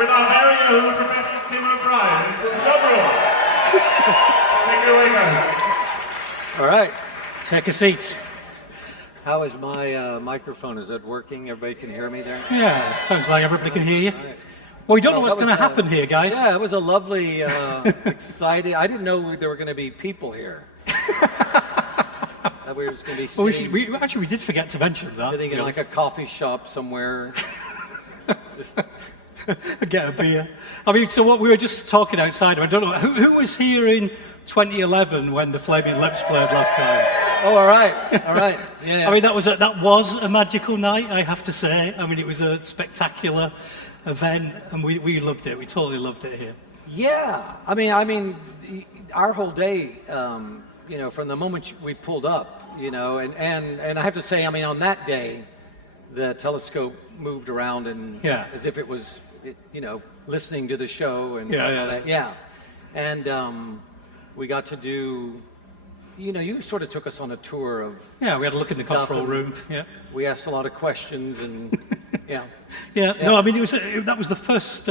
with our very own Professor Tim O'Brien from Jodrell. Take it away, guys. All right, take a seat. How is my microphone? Is it working? Everybody can hear me there? Yeah, sounds like everybody can hear you. Right. Well, we don't know what's going to happen here, guys. Yeah, it was a lovely, exciting. I didn't know there were going to be people here. That we were just going to be well, we did forget to mention that. Sitting in like a coffee shop somewhere. Get a beer. I mean, so what we were just talking outside, I don't know, who was here in 2011 when the Flaming Lips played last time? Oh, all right. Yeah. I mean, that was a magical night, I have to say. I mean, it was a spectacular event, and we loved it. We totally loved it here. Yeah. I mean, our whole day, from the moment we pulled up, and I have to say, I mean, on that day, the telescope moved around and as if it was, listening to the show and all that. Yeah. And we got to do, you sort of took us on a tour of. Yeah, we had a look in the control room. Yeah. We asked a lot of questions and yeah. No, I mean, that was the first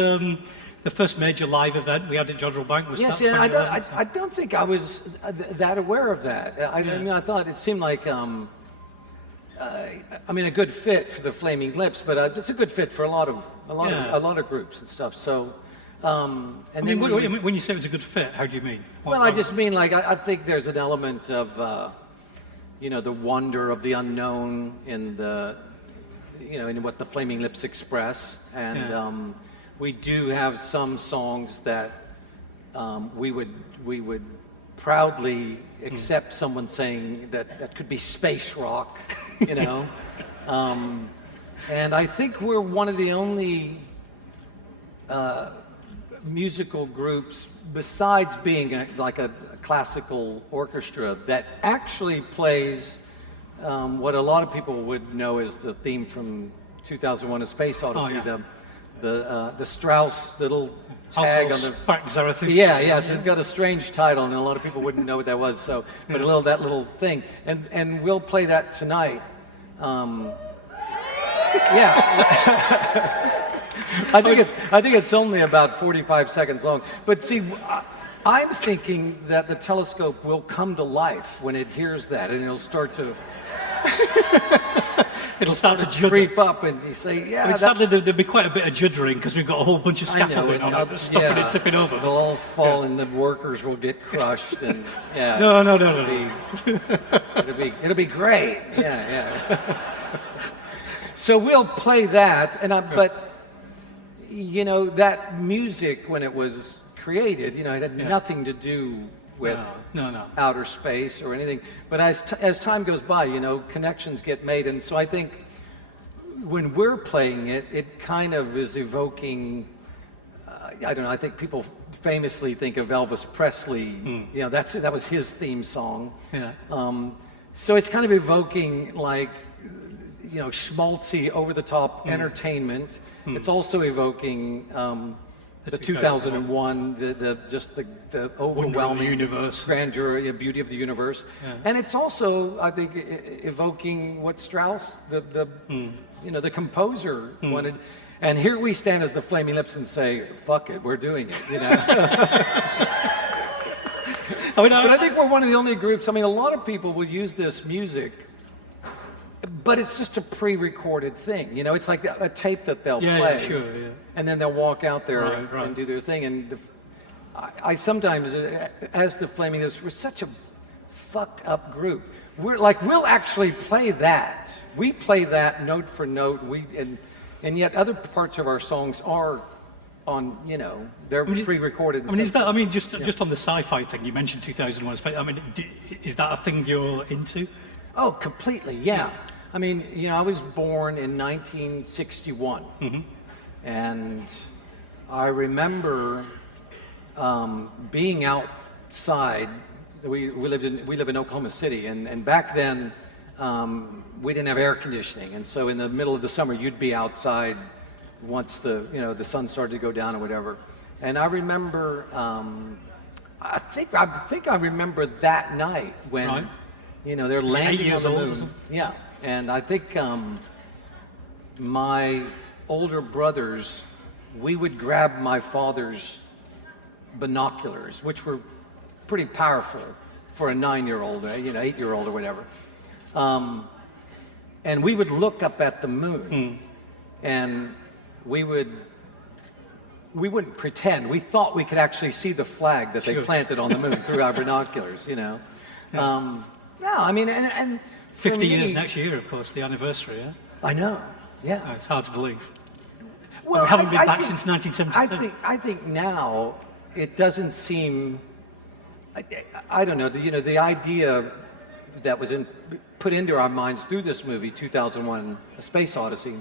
major live event we had at Jodrell Bank. Was yes, and I don't think I was that aware of that. I mean, I thought it seemed like, a good fit for the Flaming Lips, but it's a good fit for a lot of groups and stuff. So, when you say it was a good fit, how do you mean? I just mean like I think there's an element of the wonder of the unknown in in what the Flaming Lips express, and we do have some songs that we would proudly accept someone saying that could be space rock, and I think we're one of the only musical groups, besides being a classical orchestra, that actually plays what a lot of people would know as the theme from 2001: A Space Odyssey, the Strauss little tag on the Zarathustra. Yeah, it's got a strange title, and a lot of people wouldn't know what that was. So, but that little thing, and we'll play that tonight. I think it's only about 45 seconds long. But see, I'm thinking that the telescope will come to life when it hears that, and it'll start to. It'll start to creep up, and you say, I mean, sadly, there'll be quite a bit of juddering because we've got a whole bunch of scaffolding on it, stopping it tipping over. They'll all fall, and the workers will get crushed, and No. It'll be great. Yeah. So we'll play that, but that music when it was created, it had nothing to do with outer space or anything. But as time goes by, connections get made, and so I think when we're playing it, it kind of is evoking. I don't know. I think people famously think of Elvis Presley. That was his theme song. Yeah. So it's kind of evoking like schmaltzy, over-the-top entertainment. It's also evoking. The 2001, the overwhelming universe, grandeur, beauty of the universe, and it's also, I think, evoking what Strauss, the composer, wanted. And here we stand as the Flaming Lips and say, "Fuck it, we're doing it." But I think we're one of the only groups. I mean, a lot of people will use this music, but it's just a pre-recorded thing. It's like a tape that they'll play. Sure. And then they'll walk out there and do their thing. And I sometimes, as the Flaming Lips, we're such a fucked up group. We'll actually play that. We play that note for note. And yet other parts of our songs are on, they're pre-recorded. Just on the sci-fi thing, you mentioned 2001. I mean, is that a thing you're into? Oh, completely, yeah. I mean, I was born in 1961, and I remember being outside. We live in Oklahoma City, and back then we didn't have air conditioning, and so in the middle of the summer you'd be outside once the sun started to go down or whatever. And I remember, I think I remember that night when. They're landing on the moon. Yeah, and I think my older brothers we would grab my father's binoculars, which were pretty powerful for a 9-year-old, 8-year-old or whatever. And we would look up at the moon, and we wouldn't pretend. We thought we could actually see the flag that they planted on the moon through our binoculars, No, I mean, and 50 years next year, of course, the anniversary, yeah? I know, yeah. Oh, it's hard to believe. Well, we haven't been back since 1973. I think now it doesn't seem. I don't know. The idea that was put into our minds through this movie, 2001: A Space Odyssey.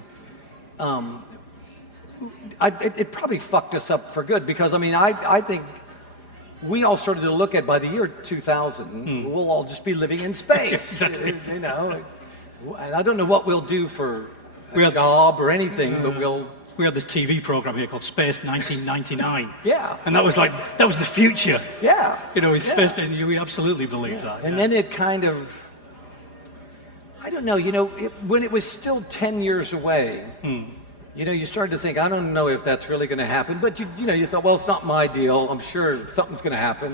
It probably fucked us up for good because I think we all started to look at by the year 2000, we'll all just be living in space. Exactly. And I don't know what we'll do for a job or anything, but we had this TV program here called Space 1999. Yeah. And that was the future. Yeah. With space, we absolutely believe that. And then it kind of, I don't know, when it was still 10 years away, you started to think, I don't know if that's really going to happen, but you thought, well, it's not my deal. I'm sure something's going to happen,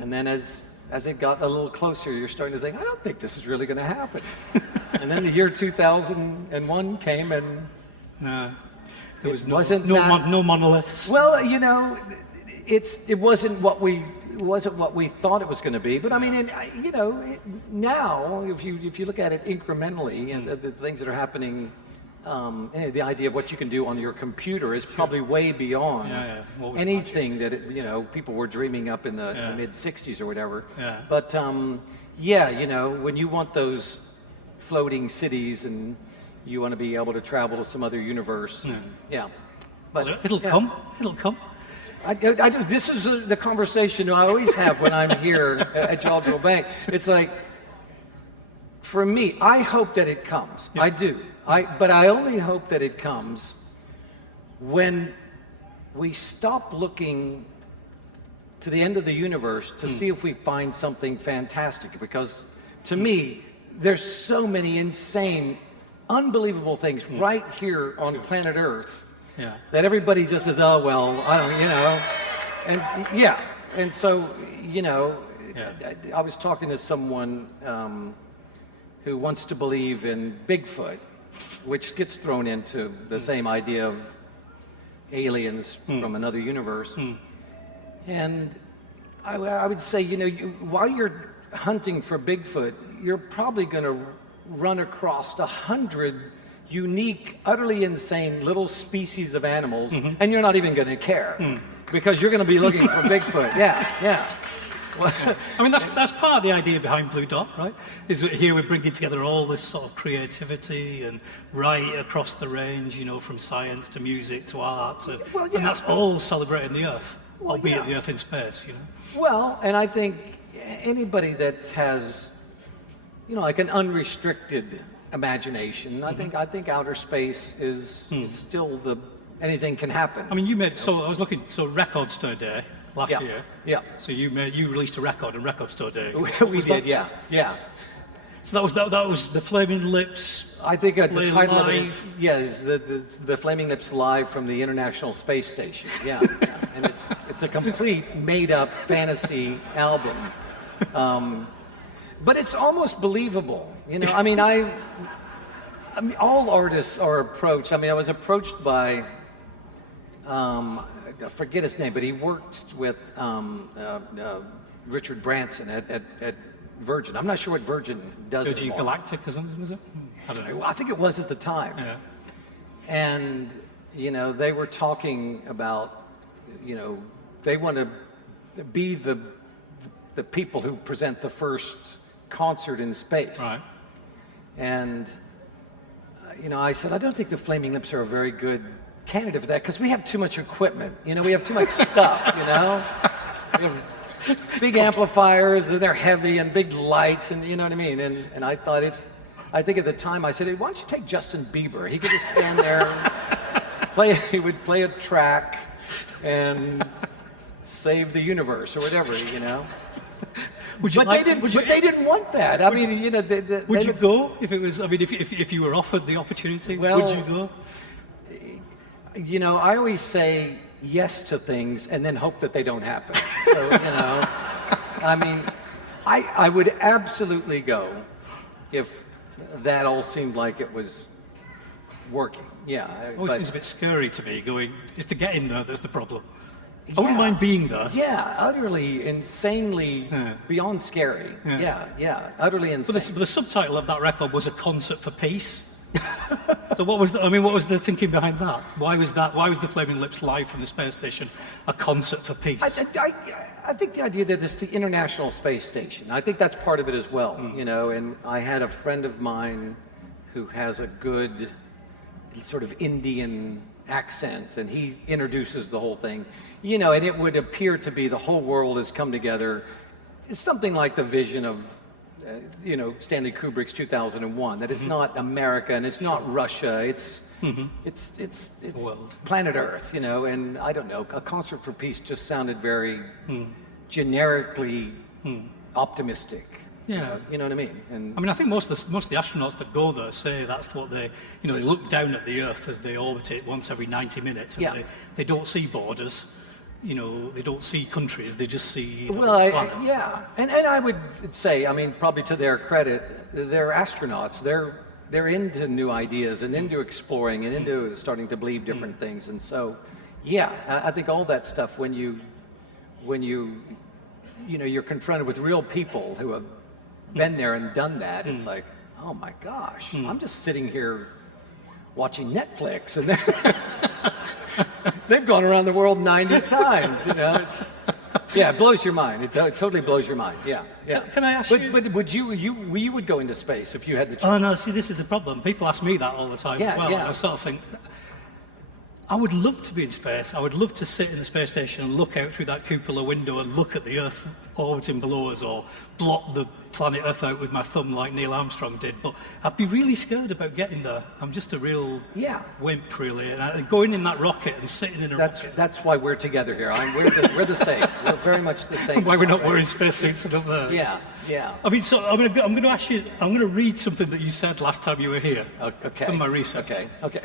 And then as it got a little closer, you're starting to think, I don't think this is really going to happen. And then the year 2001 came, and there was no monoliths. Well, it wasn't what we thought it was going to be. But I mean, now if you look at it incrementally, and the things that are happening. The idea of what you can do on your computer is probably way beyond anything that people were dreaming up in the mid '60s or whatever. Yeah. But when you want those floating cities and you want to be able to travel to some other universe, But it'll come. It'll come. I do. This is the conversation I always have when I'm here at Jodrell Bank. It's like, for me, I hope that it comes. I do. But I only hope that it comes when we stop looking to the end of the universe to see if we find something fantastic. Because to me, there's so many insane, unbelievable things right here on planet Earth that everybody just says, oh, well, I don't, And so, I was talking to someone who wants to believe in Bigfoot, which gets thrown into the same idea of aliens from another universe. And I would say, while you're hunting for Bigfoot, you're probably going to run across 100 unique, utterly insane little species of animals, and you're not even going to care because you're going to be looking for Bigfoot. Yeah. I mean, that's part of the idea behind Blue Dot, right? Is that here we're bringing together all this sort of creativity and right across the range, from science to music to art, and that's all celebrating the Earth, albeit the Earth in space, Well, and I think anybody that has, like an unrestricted imagination, I think outer space is still anything can happen. I mean, I was looking, Record Store Day last year. Yeah. So you released a record on Record Store Day. we did, yeah. So that was the Flaming Lips. I think the title of it, live. is the Flaming Lips live from the International Space Station. Yeah. And it's a complete made-up fantasy album, but it's almost believable. I mean, all artists are approached. I mean, I was approached by. I forget his name, but he worked with Richard Branson at Virgin. I'm not sure what Virgin does Virgin anymore. Galactic or something, was it? I don't know. I think it was at the time. Yeah. And, they were talking about, they want to be the people who present the first concert in space. Right. And, I said, I don't think the Flaming Lips are a very good candidate for that because we have too much equipment. We have too much stuff, We have big amplifiers and they're heavy and big lights and you know what I mean? And I thought I think at the time I said, hey, why don't you take Justin Bieber? He could just stand there and he would play a track and save the universe or whatever, They didn't want that. I mean, would you go if it was? I mean, if you were offered the opportunity, well, would you go? You know, I always say yes to things and then hope that they don't happen. So, you know, I mean, I would absolutely go if that all seemed like it was working. Yeah. Always seems a bit scary to me, going, it's to get in there that's the problem. I wouldn't mind being there. Yeah, utterly, insanely, beyond scary. Yeah, utterly insane. But the subtitle of that record was A Concert for Peace. So what was the thinking behind that? Why was the Flaming Lips live from the space station a concert for peace? I think the idea that it's the International Space Station, I think that's part of it as well, you know, and I had a friend of mine who has a good sort of Indian accent, and he introduces the whole thing, you know, and it would appear to be the whole world has come together. It's something like the vision of, you know, Stanley Kubrick's 2001, that it's not America and it's not Russia, it's planet Earth, you know, and I don't know, a concert for peace just sounded very generically optimistic. Yeah. You know what I mean? And I mean, I think most of the astronauts that go there say that's what they, you know, they look down at the Earth as they orbit it once every 90 minutes, and they don't see borders, you know, they don't see countries, they just see. And I would say, I mean, probably to their credit, they're astronauts. They're into new ideas and into exploring and into starting to believe different things, and so, yeah, I think all that stuff when you know, you're confronted with real people who have been there and done that, it's like, oh my gosh, I'm just sitting here watching Netflix, and they've gone around the world 90 times, you know. It blows your mind. It totally blows your mind. Yeah. Can I ask you? But would you would go into space if you had the chance? Oh no, see, this is the problem. People ask me that all the time as well. And I sort of think, I would love to be in space. I would love to sit in the space station and look out through that cupola window and look at the Earth orbiting below us, or blot the planet Earth out with my thumb like Neil Armstrong did. But I'd be really scared about getting there. I'm just a real wimp, really. And going in that rocket and sitting in a rocket. That's why we're together here. We're the same. We're very much the same. Why we're not wearing spacesuits and up there. Yeah. I mean, so I'm going to ask you. I'm going to read something that you said last time you were here. Okay. From my research. Okay.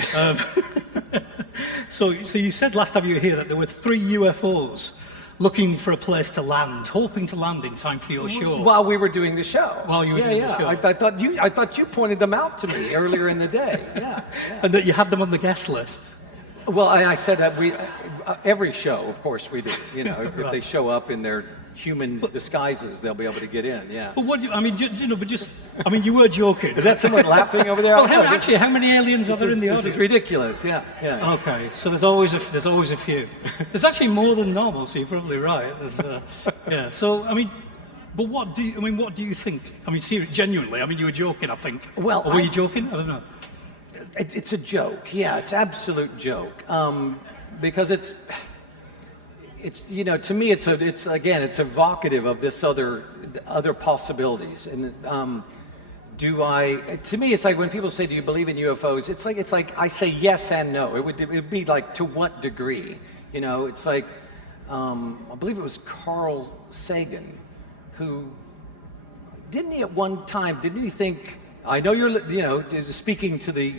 So you said last time you were here that there were 3 UFOs looking for a place to land, hoping to land in time for your show. While we were doing the show. While you were doing the show. I thought you pointed them out to me earlier in the day. Yeah. And that you had them on the guest list. Well, I said that every show, of course, we do. You know, if they show up in their human disguises, they'll be able to get in. Yeah. But you were joking. Is that someone laughing over there? Well, how many aliens are there in the audience? This is ridiculous. Yeah. Okay, so there's always a few. There's actually more than normal, so you're probably right. So I mean, but what do you think? I mean, seriously, genuinely. I mean, you were joking, I think. Well, or were you joking? I don't know. It's a joke. Yeah, it's absolute joke. Because it's you know, to me it's evocative of this other possibilities. And to me it's like when people say, do you believe in UFOs? It's like I say yes and no. It would be like, to what degree? You know, it's like I believe it was Carl Sagan who didn't he think, I know you're speaking to the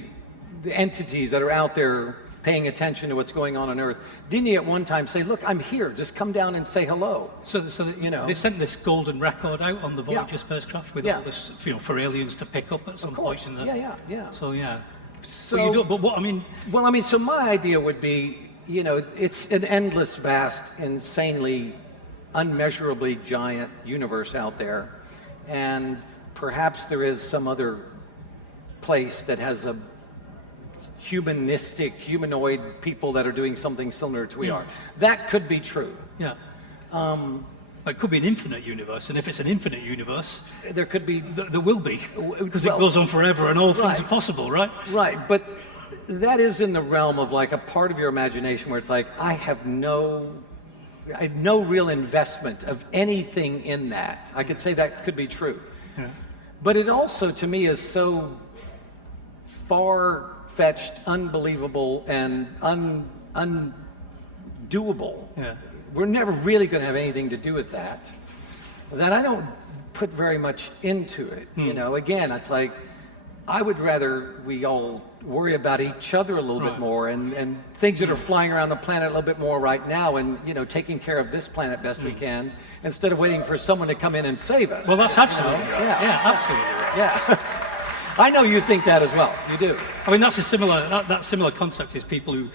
entities that are out there paying attention to what's going on Earth. Didn't he at one time say, look, I'm here, just come down and say hello? So they sent this golden record out on the Voyager spacecraft with all this, you know, for aliens to pick up at some point in the... Yeah. So but what, I mean... Well, I mean, so my idea would be, you know, it's an endless, vast, insanely, unmeasurably giant universe out there, and perhaps there is some other place that has a humanoid people that are doing something similar to we are. That could be true. Yeah. It could be an infinite universe, and if it's an infinite universe, there could be. There will be, because it goes on forever, and all things are possible, right? Right, but that is in the realm of like a part of your imagination where it's like, I have no real investment of anything in that. I could say that could be true. Yeah. But it also, to me, is so far-fetched, unbelievable, and undoable. Yeah. We're never really going to have anything to do with that I don't put very much into it. You know, again, it's like, I would rather we all worry about each other a little bit Right. more, and things that are flying around the planet a little bit more right now, and taking care of this planet best we can, instead of waiting for someone to come in and save us. Well, that's absolutely right. Yeah. Yeah, absolutely right. Yeah. I know you think that as well. You do. I mean, that's a similar that similar concept is people who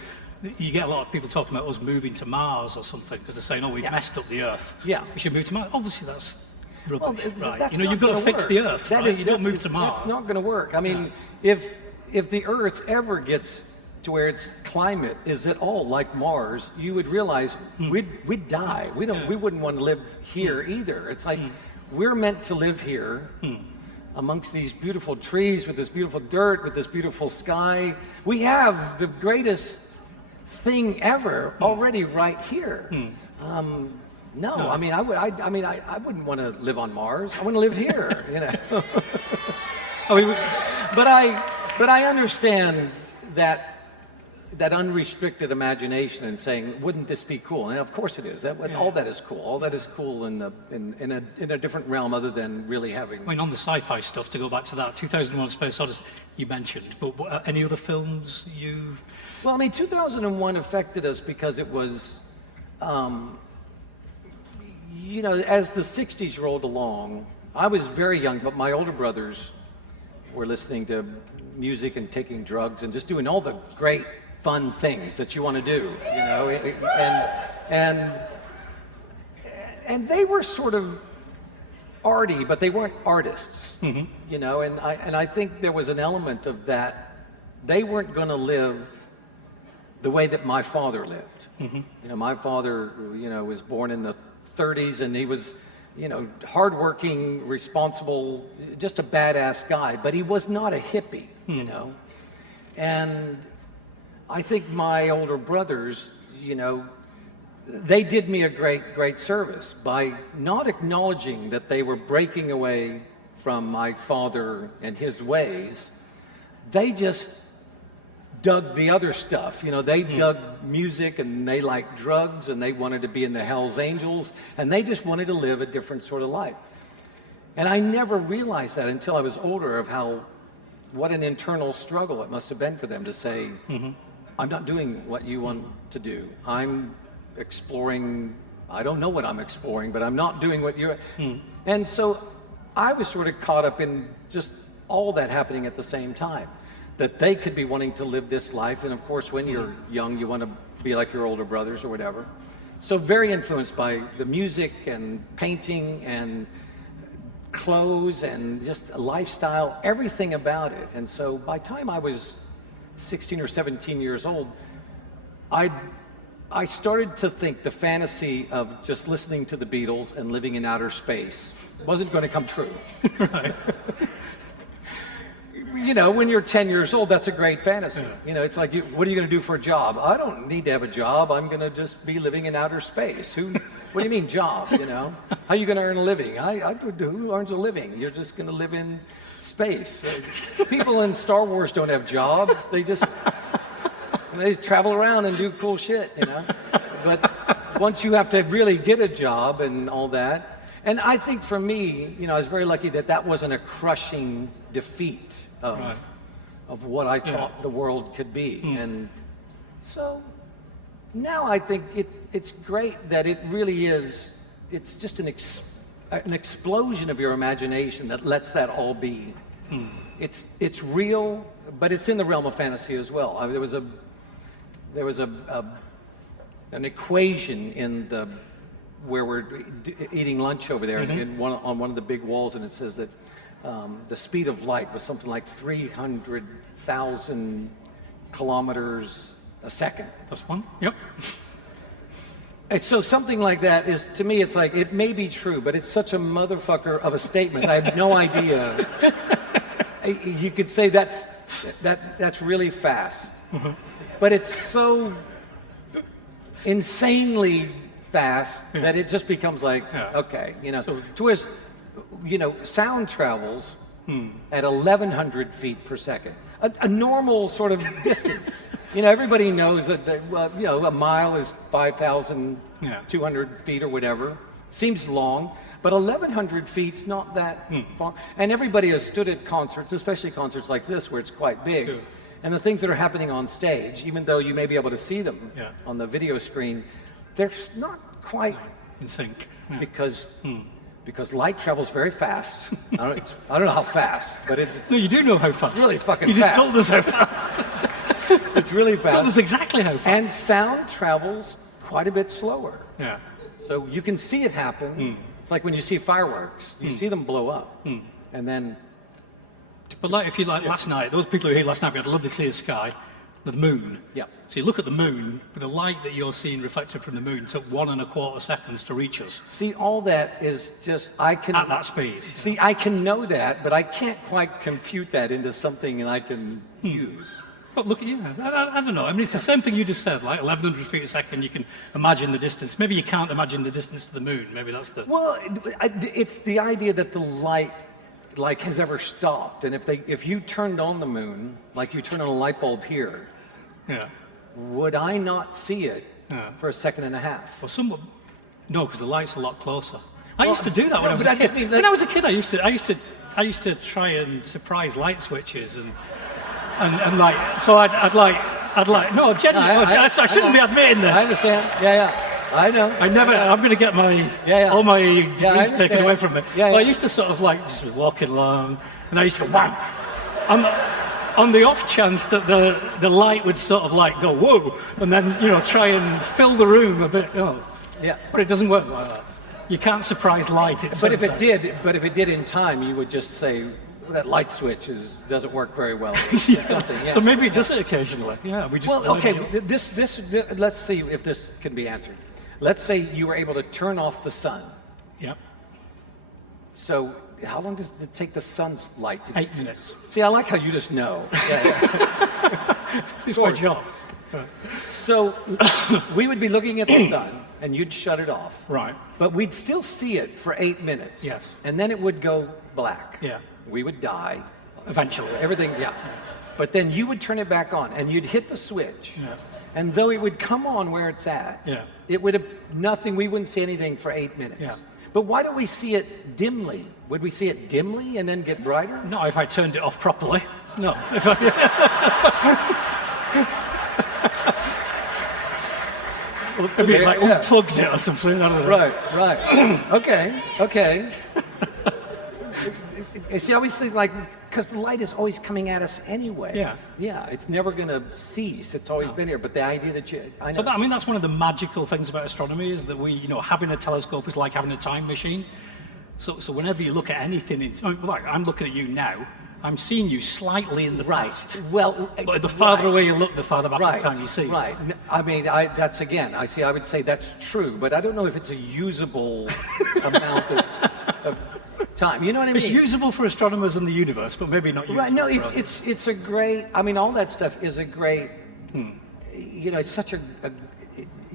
you get a lot of people talking about us moving to Mars or something because they're saying, "Oh, we've messed up the Earth. Yeah. We should move to Mars." Obviously, that's rubbish, right? That's You've got to not fix gonna the work. Earth. That Right? is- You don't that's- move to Mars. That's not going to work. I mean, if the Earth ever gets to where its climate is at all like Mars, you would realize we'd die. We wouldn't want to live here either. It's like we're meant to live here amongst these beautiful trees, with this beautiful dirt, with this beautiful sky. We have the greatest thing ever already right here. No, I mean, I wouldn't want to live on Mars. I want to live here, I mean, But I understand that unrestricted imagination and saying, wouldn't this be cool? And of course it is. All that is cool. All that is cool in a different realm other than really having. I mean, on the sci-fi stuff, to go back to that 2001: Space Odyssey you mentioned, but any other films you've? Well, I mean, 2001 affected us because it was, as the 60s rolled along, I was very young, but my older brothers were listening to music and taking drugs and just doing all the great fun things that you want to do, and they were sort of arty, but they weren't artists, and I think there was an element of that. They weren't going to live the way that my father lived. My father, was born in the 30s, and he was, hardworking, responsible, just a badass guy, but he was not a hippie, And I think my older brothers, they did me a great service by not acknowledging that they were breaking away from my father and his ways. They just dug the other stuff. They dug music, and they liked drugs, and they wanted to be in the Hells Angels, and they just wanted to live a different sort of life. And I never realized that until I was older, of what an internal struggle it must have been for them to say, I'm not doing what you want to do. I'm exploring, I don't know what I'm exploring, but I'm not doing what you're... And so I was sort of caught up in just all that happening at the same time, that they could be wanting to live this life. And of course, when you're young, you want to be like your older brothers or whatever. So very influenced by the music and painting and clothes and just a lifestyle, everything about it. And so by the time I was 16 or 17 years old, I started to think the fantasy of just listening to the Beatles and living in outer space wasn't going to come true. Right. When you're 10 years old, that's a great fantasy. It's like, what are you going to do for a job? I don't need to have a job. I'm going to just be living in outer space. What do you mean job, How are you going to earn a living? Who earns a living? You're just going to live in space. People in Star Wars don't have jobs. They just travel around and do cool shit, But once you have to really get a job and all that, and I think for me, I was very lucky that wasn't a crushing defeat of what I thought the world could be. And so now I think it's great that it really is, it's just an explosion of your imagination that lets that all be. It's real, but it's in the realm of fantasy as well. There was an equation in where we're eating lunch over there, on one of the big walls, and it says that the speed of light was something like 300,000 kilometers a second. That's one. Yep. And so something like that is, to me, it's like, it may be true, but it's such a motherfucker of a statement. I have no idea. You could say that's really fast, but it's so insanely fast that it just becomes like, okay, to where, sound travels at 1,100 feet per second, a normal sort of distance. Everybody knows that a mile is 5,200 feet or whatever. Seems long. But 1,100 feet's not that far. And everybody has stood at concerts, especially concerts like this, where it's quite big. Sure. And the things that are happening on stage, even though you may be able to see them on the video screen, they're not quite In sync. Yeah. because light travels very fast. I don't know how fast, but No, you do know how fast. It's really fucking You just fast. told us how fast. It's really You told us fast. exactly how fast. And sound travels quite a bit slower. Yeah. So you can see it happen. It's like when you see fireworks. You see them blow up. And then, But like, if you like last night, those people who were here last night, we had a lovely clear sky, the moon. Yeah. So you look at the moon, the light that you're seeing reflected from the moon took 1.25 seconds to reach us see, all that is just, at that speed. See, I can know that, but I can't quite compute that into something that I can use. But look, I don't know. I mean, it's the same thing you just said, like 1,100 feet a second, you can imagine the distance. Maybe you can't imagine the distance to the moon. Maybe that's the... Well, it's the idea that the light, like, has ever stopped. And if you turned on the moon, like you turn on a light bulb here, Yeah. would I not see it for a second and a half? Well, no, because the light's a lot closer. I used to do that when no, I was but a I just kid. mean that- When I was a kid, I used to try and surprise light switches and like, so I'd like, no, genuinely, I shouldn't be admitting this. I understand. Yeah. I know. I'm going to get all my degrees taken understand. away from me. Yeah, Well, I yeah. used to sort of like just walking along, and I used to go, wham! On the off chance that the light would sort of like go, whoa, and then, try and fill the room a bit. Yeah. But it doesn't work like that. You can't surprise light. But if it did in time, you would just say that light switch doesn't work very well. Or something, yeah. So maybe it does it occasionally. Yeah, we just. Well, okay. This let's see if this can be answered. Let's say you were able to turn off the sun. Yeah. So how long does it take the sun's light to 8 minutes. See, I like how you just know. Yeah. It's my job. So we would be looking at the sun, and you'd shut it off. Right. But we'd still see it for 8 minutes. Yes. And then it would go black. Yeah. We would die. Eventually. Everything, yeah. But then you would turn it back on, and you'd hit the switch. Yeah. And though it would come on where it's at, Yeah. it would have nothing. We wouldn't see anything for 8 minutes. Yeah. But why don't we see it dimly? Would we see it dimly and then get brighter? Not if I turned it off properly. No. Maybe Okay, like yeah. unplugged it or something. I don't know. Right. Okay. See, I always think like, because the light is always coming at us anyway. Yeah, it's never going to cease. It's always been here. But the idea that I know. So that's one of the magical things about astronomy is that having a telescope is like having a time machine. So whenever you look at anything, like I'm looking at you now, I'm seeing you slightly in the past. Well, But the farther away you look, the farther back in time you see. Right. I mean, that's again. I would say that's true, but I don't know if it's a usable amount of time. You know what I mean? It's usable for astronomers in the universe, but maybe not usable. Right. No, for it's a great. I mean, all that stuff is a great. It's such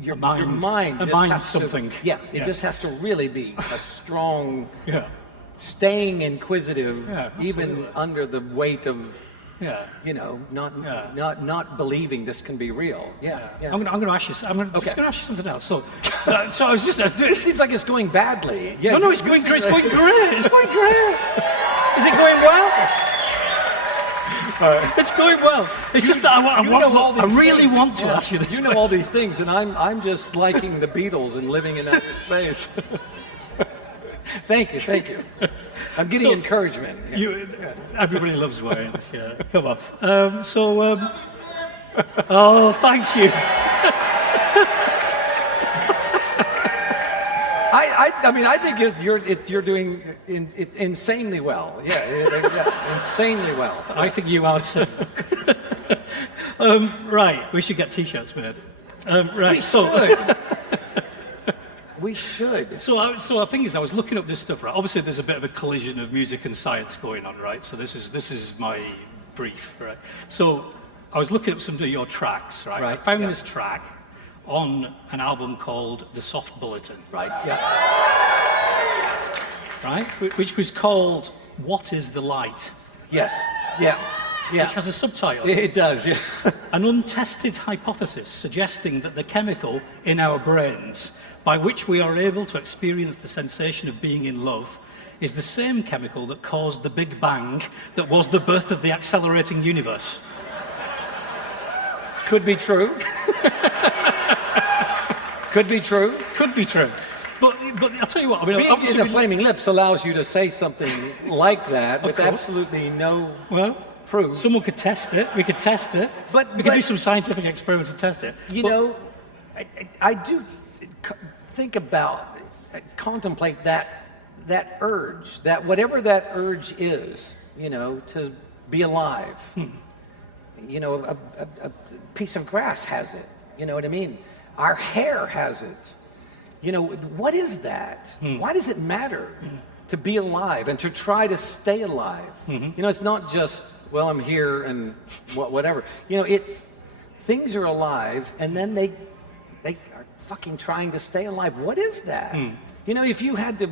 your mind just mind has something. It just has to really be a strong. Yeah. Staying inquisitive, Yeah, even under the weight of, Yeah. not believing this can be real. Yeah. I'm going to ask you. I'm just going to ask you something else. So I was just. This seems like it's going badly. Yeah. No, it's going great. It's going great. It's going great. Is it going well? It's going well. It's just that I really want to ask you this. You know all these things, and I'm just liking the Beatles and living in outer space. Thank you. I'm getting encouragement. Everybody loves Wayne. Yeah, come on. Oh, thank you. I think you're doing insanely well. Yeah, insanely well. I think you are too. Right, we should get T-shirts made. We should. So the thing is, I was looking up this stuff. Right, obviously there's a bit of a collision of music and science going on, right? So this is my brief, right? So I was looking up some of your tracks, right? I found this track on an album called The Soft Bulletin. Right. Yeah. Right, which was called "What Is the Light?" Yes. Yeah. Yeah. which has a subtitle. It does, yeah. An untested hypothesis suggesting that the chemical in our brains by which we are able to experience the sensation of being in love is the same chemical that caused the Big Bang that was the birth of the accelerating universe. Could be true. Could be true. Could be true. But I'll tell you what, I mean, Being in obviously the Flaming Lips allows you to say something like that with course. absolutely no well, proof. someone could test it, we could test it, But- we could but- do some scientific experiments and test it. You But- know, I do think about, contemplate that urge, that whatever that urge is, you know, to be alive. You know, a piece of grass has it. You know what I mean? Our hair has it. You know, what is that? Why does it matter to be alive and to try to stay alive? You know, it's not just, well, I'm here and whatever. You know, it's things are alive and then they are fucking trying to stay alive. What is that? You know, if you had to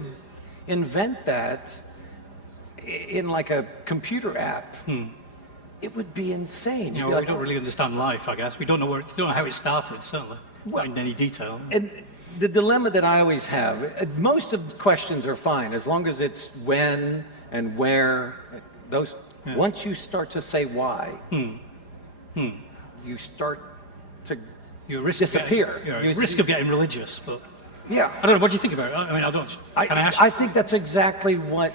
invent that in like a computer app, it would be insane. You You'd know, be we like, don't really understand life, I guess. We don't know don't know how it started, certainly, not in any detail. And the dilemma that I always have, most of the questions are fine as long as it's when and where. Those once you start to say why, you start to You're at risk disappear. Of getting, you're at risk of getting religious, but yeah. I don't know. What do you think about it? I mean, I don't. Can I ask you? I think that's exactly what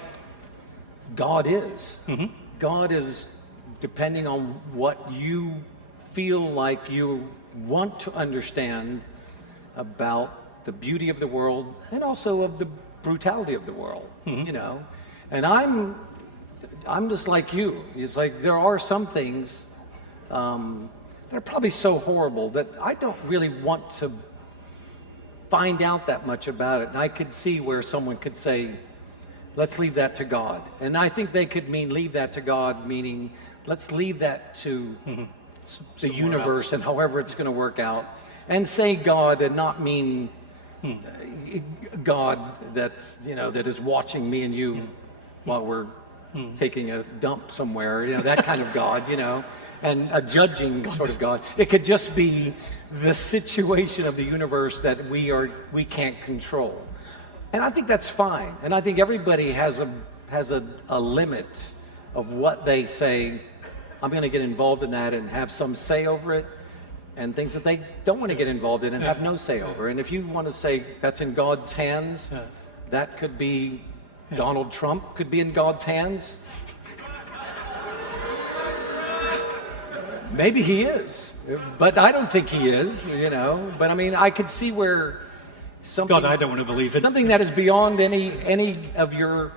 God is. God is depending on what you feel like you want to understand about the beauty of the world and also of the brutality of the world, you know. And I'm just like you. It's like there are some things that are probably so horrible that I don't really want to find out that much about it. And I could see where someone could say, let's leave that to God. And I think they could mean leave that to God, meaning let's leave that to the universe and however it's going to work out. And say God and not mean God that's, you know, that is watching me and you while we're taking a dump somewhere, you know, that kind of God, you know, and a judging sort of God. It could just be the situation of the universe that we can't control. And I think that's fine. And I think everybody has a limit of what they say, I'm going to get involved in that and have some say over it, and things that they don't want to get involved in and have no say over. And if you want to say that's in God's hands, that could be Donald Trump could be in God's hands. Maybe he is, but I don't think he is, you know. But I mean, I could see where something, God, I don't want to believe it. something that is beyond any of your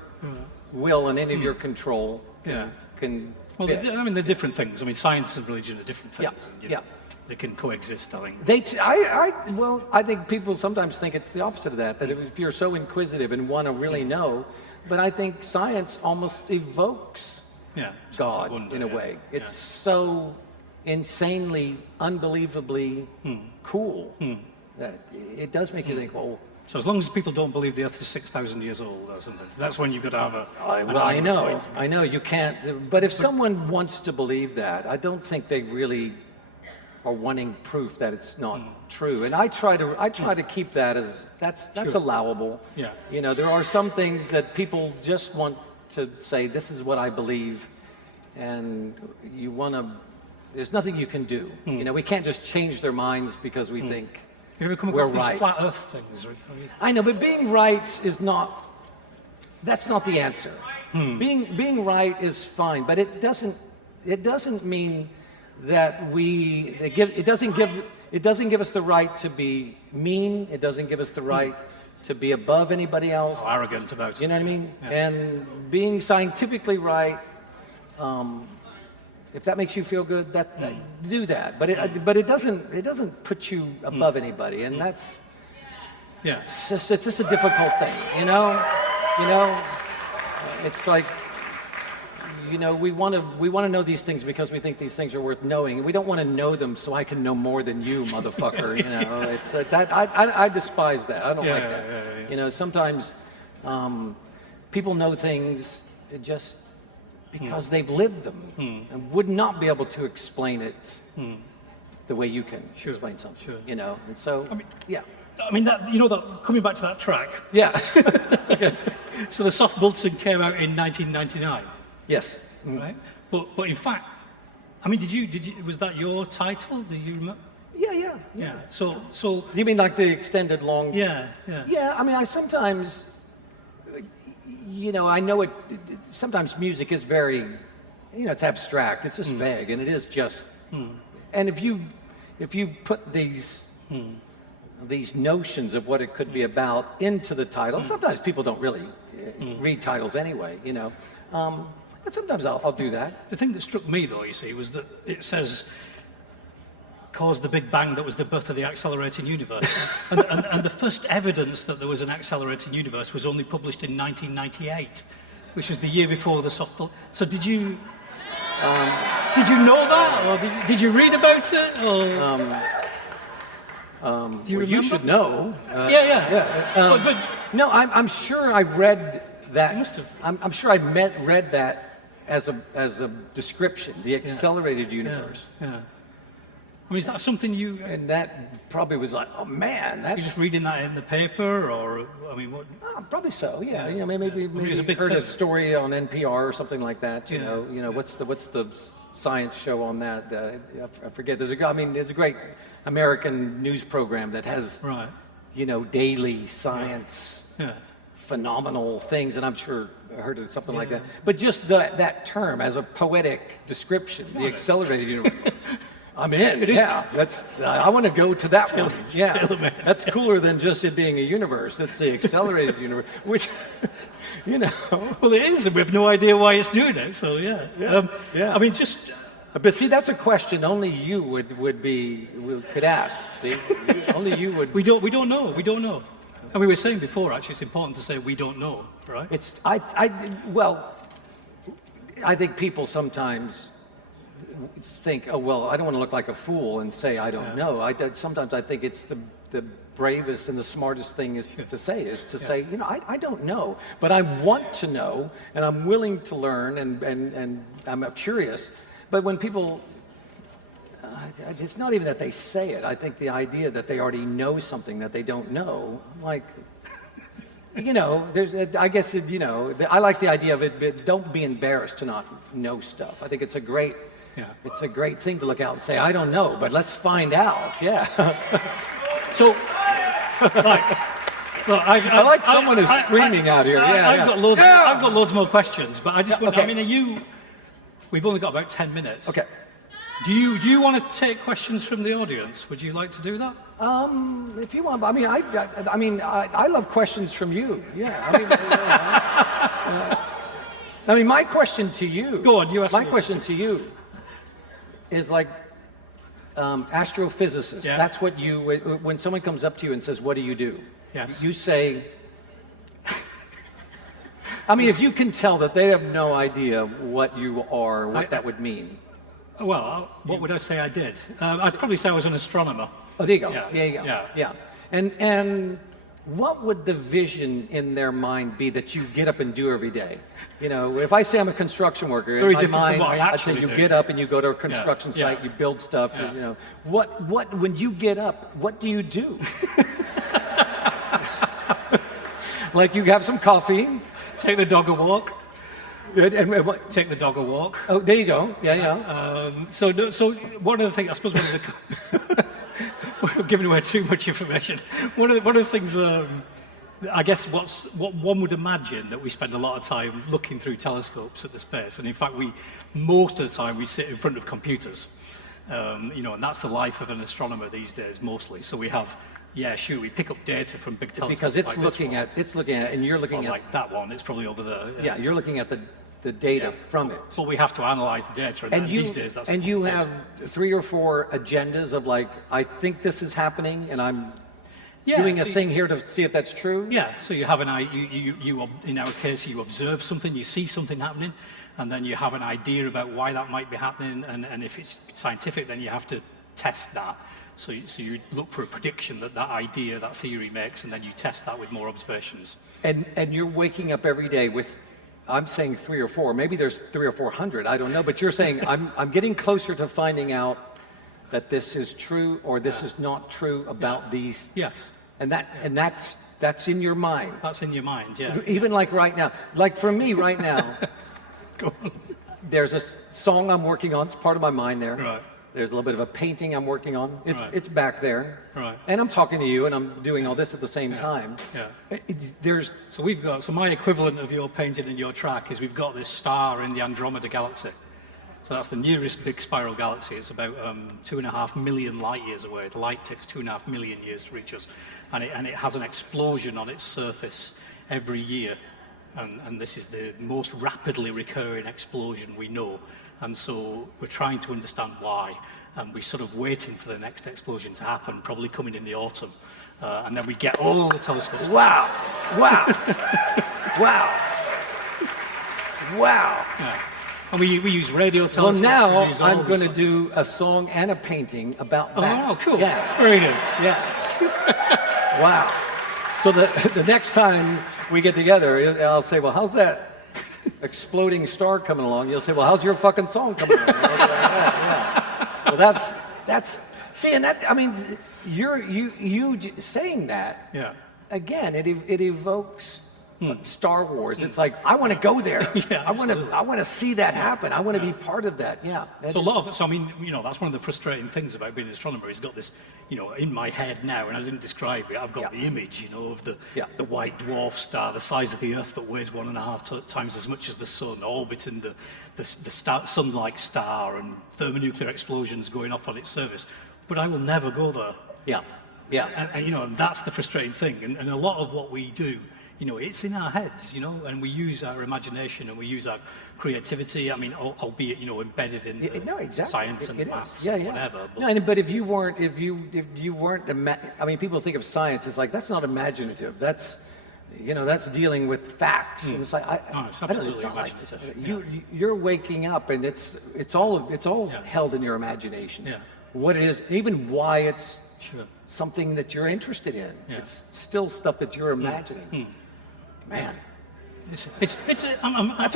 will and any of your control can Well, fit. I mean, they're different things. I mean, science and religion are different things. Yeah, And, you know, they can coexist, I think. I think people sometimes think it's the opposite of that if you're so inquisitive and want to really know, but I think science almost evokes God wonder, in a way. It's so insanely, unbelievably cool that it does make you think, well, So as long as people don't believe the Earth is 6,000 years old or something, that's when you've got to have I know, you can't, but if someone wants to believe that, I don't think they really are wanting proof that it's not true. And I try to keep that as, that's allowable. Yeah. You know, there are some things that people just want to say, this is what I believe, and you want to, there's nothing you can do. You know, we can't just change their minds because we think You ever come we're across right. these flat Earth things? I know, but being right is not, that's not the answer. Being right is fine, but it doesn't mean that it doesn't give us the right to be mean. It doesn't give us the right to be above anybody else. Or arrogant about it. You know what I mean? And being scientifically right, if that makes you feel good, do that. But it doesn't put you above anybody, and that's it's just a difficult thing, you know. It's like, you know, we want to know these things because we think these things are worth knowing, and we don't want to know them so I can know more than you, motherfucker. You know, it's that I despise that. I don't like that. You know, sometimes people know things just because they've lived them and would not be able to explain it the way you can explain something. Sure. You know, and so yeah. I mean, that, you know, that coming back to that track. Yeah. So the soft bulletin came out in 1999. Yes. Right. But in fact, I mean, did you was that your title? Do you remember? Yeah. So You mean like the extended long? yeah. Yeah, I mean, I sometimes, you know, I know sometimes music is very, you know, it's abstract, it's just vague, and it is just, and if you put these notions of what it could be about into the title, sometimes people don't really read titles anyway, you know, but sometimes I'll do that. The thing that struck me, though, you see, was that it says, caused the Big Bang that was the birth of the accelerating universe. and the first evidence that there was an accelerating universe was only published in 1998, which was the year before the soft bulletin. So did you know that, or did you read about it, or do you remember? You should know. But No, I'm sure I read that. You must have. I'm sure I read that as a description, the accelerated universe. Yeah. I mean, is that something you... And that probably was like, oh man, that's... You're just reading that in the paper, or, I mean, what... probably so, yeah. You know, maybe it was a big heard thing. a story on NPR or something like that, you know, what's the science show on that? I forget. There's a great American news program that has, you know, daily science, phenomenal things, and I'm sure I heard of something like that. But just that term as a poetic description, the accelerated universe. I'm in. I want to go to that one. Yeah, that's cooler than just it being a universe. It's the accelerated universe, which, you know. Well, it is, and we have no idea why it's doing it. So I mean, just. But see, that's a question only you could ask. See, only you would. We don't know. And we were saying before, actually, it's important to say we don't know, right? Well, I think people sometimes think, oh, well, I don't want to look like a fool and say I don't know. Sometimes I think it's the bravest and the smartest thing to say, you know, I don't know, but I want to know, and I'm willing to learn, and I'm curious. But when people, it's not even that they say it. I think the idea that they already know something that they don't know, like, you know, I guess, you know, I like the idea of it, but don't be embarrassed to not know stuff. I think it's a great thing to look out and say, I don't know, but let's find out. Yeah. So, right. Look, I like someone who's screaming out here. I've got loads more questions, but I just want. I mean, we've only got about 10 minutes. Okay. Do you want to take questions from the audience? Would you like to do that? If you want. I mean, I love questions from you. Yeah. I mean, my question to you. Go on. You ask me. My question to you is like astrophysicist. Yeah. That's what when someone comes up to you and says, "What do you do?" Yes. You say. I mean, if you can tell that they have no idea what you are, what that would mean. Well, what would I say I did? I'd probably say I was an astronomer. Oh, there you go. Yeah. There you go. Yeah. And what would the vision in their mind be that you get up and do every day? You know, if I say I'm a construction worker, Very in my different mind, from what I I'd say actually you do. get up and you go to a construction site, you build stuff. Yeah. You know, what when you get up, what do you do? Like you have some coffee, Take the dog a walk. and what? Take the dog a walk. Oh, there you go. Yeah. So one of the things, I suppose, we're giving away too much information. One of the things, I guess, what one would imagine that we spend a lot of time looking through telescopes at the space, and in fact, most of the time we sit in front of computers, you know, and that's the life of an astronomer these days, mostly. So we have. Yeah, sure. We pick up data from big telescopes. Because it's like looking at, and you're looking at. Like that one. It's probably over there. Yeah, you're looking at the data from it. But we have to analyze the data, and these days that's. And you have 3 or 4 agendas of like, I think this is happening, and I'm doing a thing here to see if that's true. Yeah. So you have you in our case you observe something, you see something happening, and then you have an idea about why that might be happening, and if it's scientific, then you have to test that. So you look for a prediction that idea, that theory makes, and then you test that with more observations. And you're waking up every day with I'm saying 3 or 4. Maybe there's 300 or 400. I don't know. But you're saying I'm getting closer to finding out that this is true or this is not true about these. Yes. And that's in your mind. That's in your mind, yeah. Even like right now, like for me right now, Go on. there's a song I'm working on. It's part of my mind there. Right. There's a little bit of a painting I'm working on. Right. It's back there. Right. And I'm talking to you, and I'm doing all this at the same time. Yeah. There's So my equivalent of your painting and your track is we've got this star in the Andromeda galaxy. So that's the nearest big spiral galaxy. It's about 2.5 million light years away. The light takes 2.5 million years to reach us. And it has an explosion on its surface every year. And this is the most rapidly recurring explosion we know. And so we're trying to understand why. And we're sort of waiting for the next explosion to happen, probably coming in the autumn. And then we get all the telescopes. wow. Yeah. And we use radio Well, telescopes. now we use all I'm this going to stuff. do a song and a painting about that. Oh, cool. Yeah. Very good. Yeah. Wow. So the next time we get together, I'll say, well, how's that exploding star coming along? You'll say, well, how's your fucking song coming along? Yeah. Well, that's see, and that, I mean, you saying that, Yeah. again, it evokes Star Wars. It's like, I want to go there. Yeah, I want to see that happen. I want to be part of that. Yeah. So a lot of it, so I mean, that's one of the frustrating things about being an astronomer. He's got this, in my head now, and I didn't describe it. I've got the image, of the white dwarf star, the size of the Earth, but weighs 1.5 times as much as the Sun, orbiting the sun-like star, and thermonuclear explosions going off on its surface. But I will never go there. Yeah. Yeah. And that's the frustrating thing. And a lot of what we do, it's in our heads, and we use our imagination and we use our creativity. I mean, albeit, embedded in science and maths, whatever. But, no, but if you weren't, I mean, people think of science as like, that's not imaginative. That's, that's dealing with facts. And it's like, it's absolutely not like imaginative. you're waking up, and it's all held in your imagination. Yeah. What it is, even why it's Sure. something that you're interested in. Yeah. It's still stuff that you're imagining. Man, that's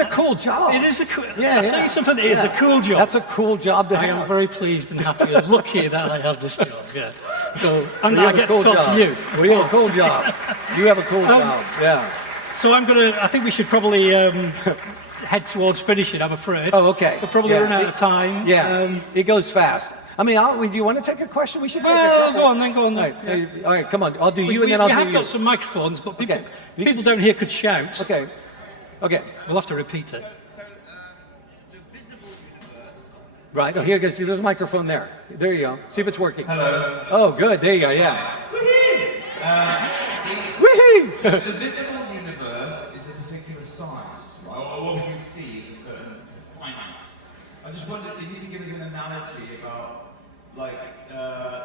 a cool job. It is a cool. Yeah, I'll tell you something. It is a cool job. That's a cool job to I have. am very pleased and happy and lucky that I have this job. Yeah. So and You I have a get cool to talk job. to you. Well, you have a cool job. You have a cool job. Yeah. So I think we should probably head towards finishing. I'm afraid. Oh, okay. We're probably running out of time. Yeah. It goes fast. I mean, do you want to take a question? We should take a Well, question. go on then. Go on All then. right, all right, come on. I'll do you, and then I'll do you. We have got some microphones, but people, Okay. people down here could shout. Okay. We'll have to repeat it. Right. Oh, here goes. There's a microphone there. There you go. See if it's working. Hello. Oh, good. There you go. Yeah. Woohoo! The visible universe is a particular size, right? Or what we can see is it's a finite. I just wondered if you could give us an analogy about, like,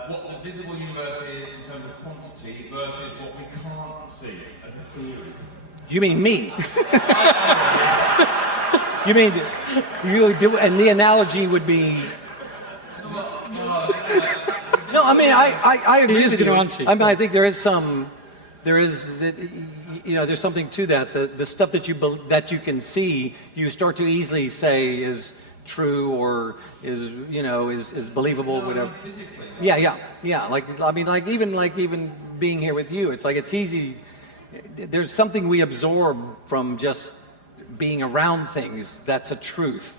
what the visible universe is in terms of quantity versus what we can't see as a theory. You mean me? You mean you do? And the analogy would be. No, I mean I agree. He is with going to you. answer you. I mean, I think there's something to that. The stuff that you can see, you start to easily say is true or is believable, whatever. Physically. Yeah. Like even being here with you, it's like it's easy. There's something we absorb from just being around things. That's a truth,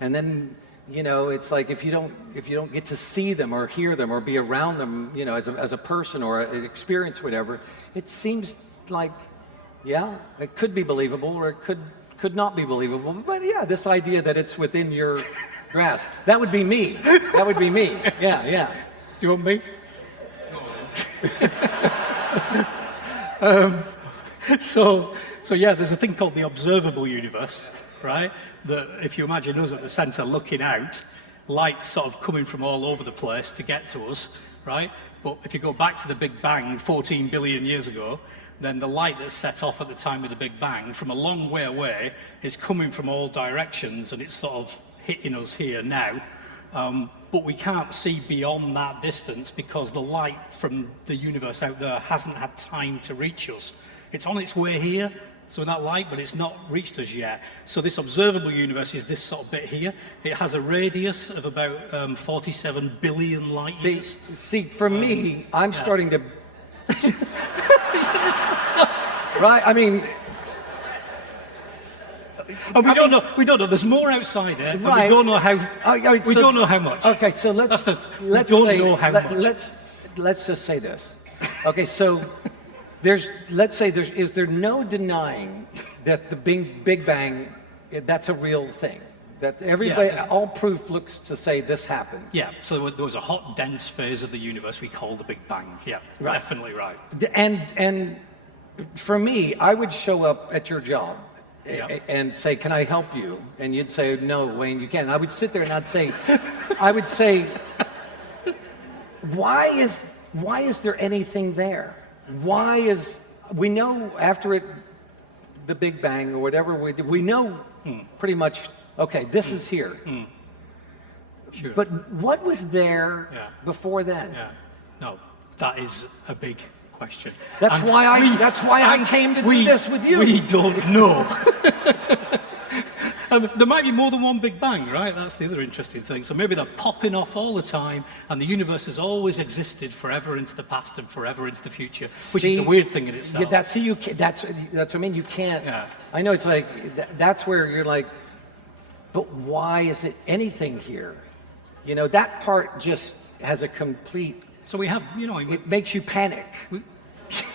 and then. It's like if you don't get to see them or hear them or be around them, as a person or an experience, whatever, it seems like, it could be believable or it could not be believable. But this idea that it's within your grasp, that would be me. That would be me. Yeah. You want me? So there's a thing called the observable universe, right? That if you imagine us at the centre looking out, light's sort of coming from all over the place to get to us, right? But if you go back to the Big Bang 14 billion years ago, then the light that's set off at the time of the Big Bang from a long way away is coming from all directions and it's sort of hitting us here now. But we can't see beyond that distance because the light from the universe out there hasn't had time to reach us. It's on its way here, So that light, but it's not reached us yet. So this observable universe is this sort of bit here. It has a radius of about 47 billion light years. See, for me, I'm starting to... Right, I mean... And we don't know. There's more outside there, and Right. we don't know how. We so- don't know how much. Okay, so let's we don't know how much. Let's just say this. Okay, so is there no denying that the Big Bang, that's a real thing? That everybody, all proof looks to say this happened. Yeah. So there was a hot, dense phase of the universe we call the Big Bang. Yeah, Right. definitely right. And for me, I would show up at your job Yeah. and say, "Can I help you?" And you'd say, "No, Wayne, you can't." I would sit there and I would say, why is there anything there? We know after the Big Bang or whatever we know pretty much, okay, this is here. Sure. But what was there Yeah. before then? Yeah. No, that is a big question. That's And why I came to do this with you. We don't know. There might be more than one Big Bang, right? That's the other interesting thing. So maybe they're popping off all the time, and the universe has always existed forever into the past and forever into the future, which is a weird thing in itself. Yeah, that's what I mean. You can't. Yeah. I know it's like that's where you're like, but why is it anything here? You know, that part just has a complete. So we have, It makes you panic.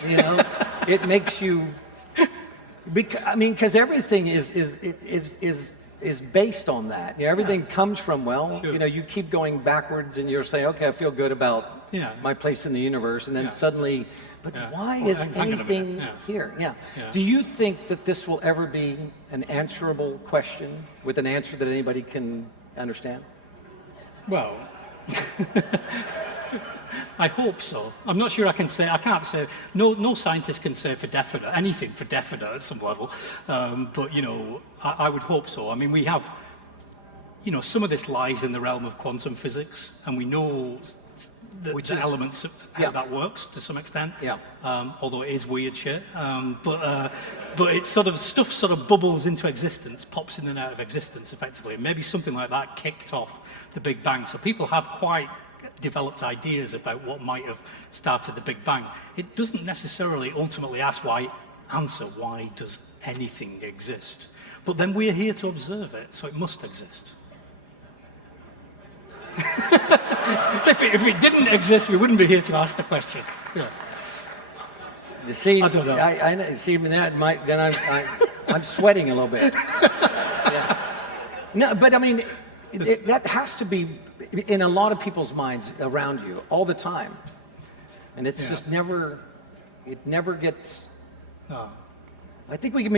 You know, it makes you. Because everything is based on that. You know, everything comes from Sure. you keep going backwards, and you're saying, okay, I feel good about my place in the universe, and then suddenly, but why is hang on a minute. anything Yeah. here? Yeah. Yeah. Do you think that this will ever be an answerable question with an answer that anybody can understand? Well, I hope so. I'm not sure I can't say, no scientist can say anything for definite at some level, but, I would hope so. I mean, we have, some of this lies in the realm of quantum physics, and we know the elements of how that works to some extent, although it is weird shit, but it's stuff sort of bubbles into existence, pops in and out of existence effectively, and maybe something like that kicked off the Big Bang. So people have quite developed ideas about what might have started the Big Bang. It doesn't necessarily ultimately answer why does anything exist. But then we're here to observe it, so it must exist. If it didn't exist, we wouldn't be here to ask the question. Yeah. You see, I don't know. I see. Then I'm sweating a little bit. Yeah. No, but I mean, that has to be in a lot of people's minds around you all the time, and it's just never. It never gets. No. I think we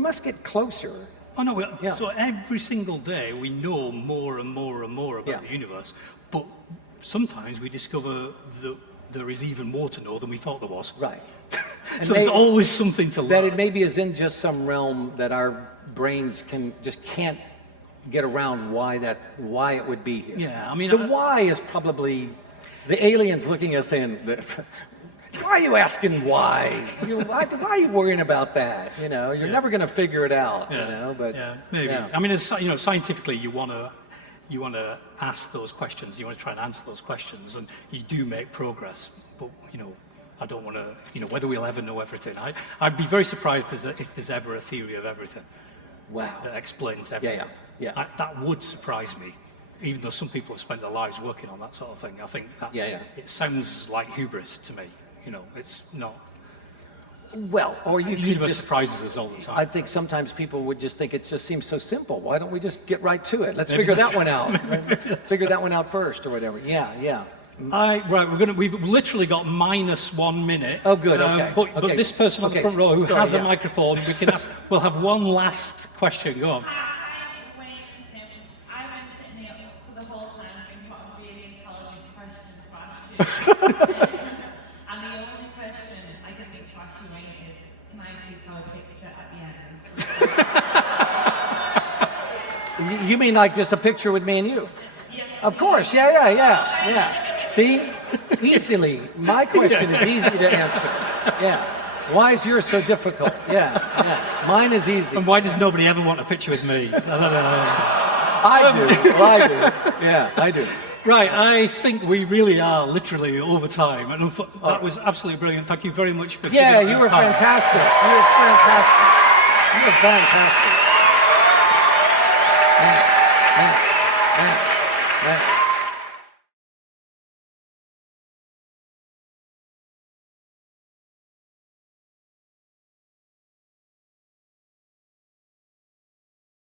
must get closer. Oh no! So every single day we know more and more and more about the universe, but sometimes we discover that there is even more to know than we thought there was. Right. So there's always something to learn. That it maybe is in just some realm that our brains can't get around why it would be here. Yeah, I mean, the why is probably the aliens looking at us saying, "Why are you asking why? Why are you worrying about that? You're never going to figure it out." But maybe. yeah. I mean, scientifically, you want to ask those questions. You want to try and answer those questions, and you do make progress. But I don't want to. Whether we'll ever know everything. I'd be very surprised if there's ever a theory of everything. Wow. That explains everything. Yeah. That would surprise me. Even though some people have spent their lives working on that sort of thing, I think that it sounds like hubris to me. It's not. Well, or The universe surprises us all the time. I think sometimes people would just think it just seems so simple. Why don't we just get right to it? Let's figure that one out. Figure that one out first, or whatever. Yeah. We've literally got -1 minute. Oh, good. Okay. But this person on the front row who has a microphone, we can ask. We'll have one last question. Go on. Hi, Wayne and Tim. I've been sitting here for the whole time thinking what really intelligent questions to ask you. And the only question I can think to ask you, Wayne, is, can I please have a picture at the end? You mean like just a picture with me and you? Yes. Of course. Yeah. See? Easily. My question is easy to answer. Yeah. Why is yours so difficult? Yeah. Mine is easy. And why does nobody ever want a picture with me? I don't know. I do. Well, I do. Yeah, I do. Right, I think we really are literally over time. And that was absolutely brilliant. Thank you very much for Yeah, giving you us were time. fantastic. You were fantastic. You were fantastic. Thanks.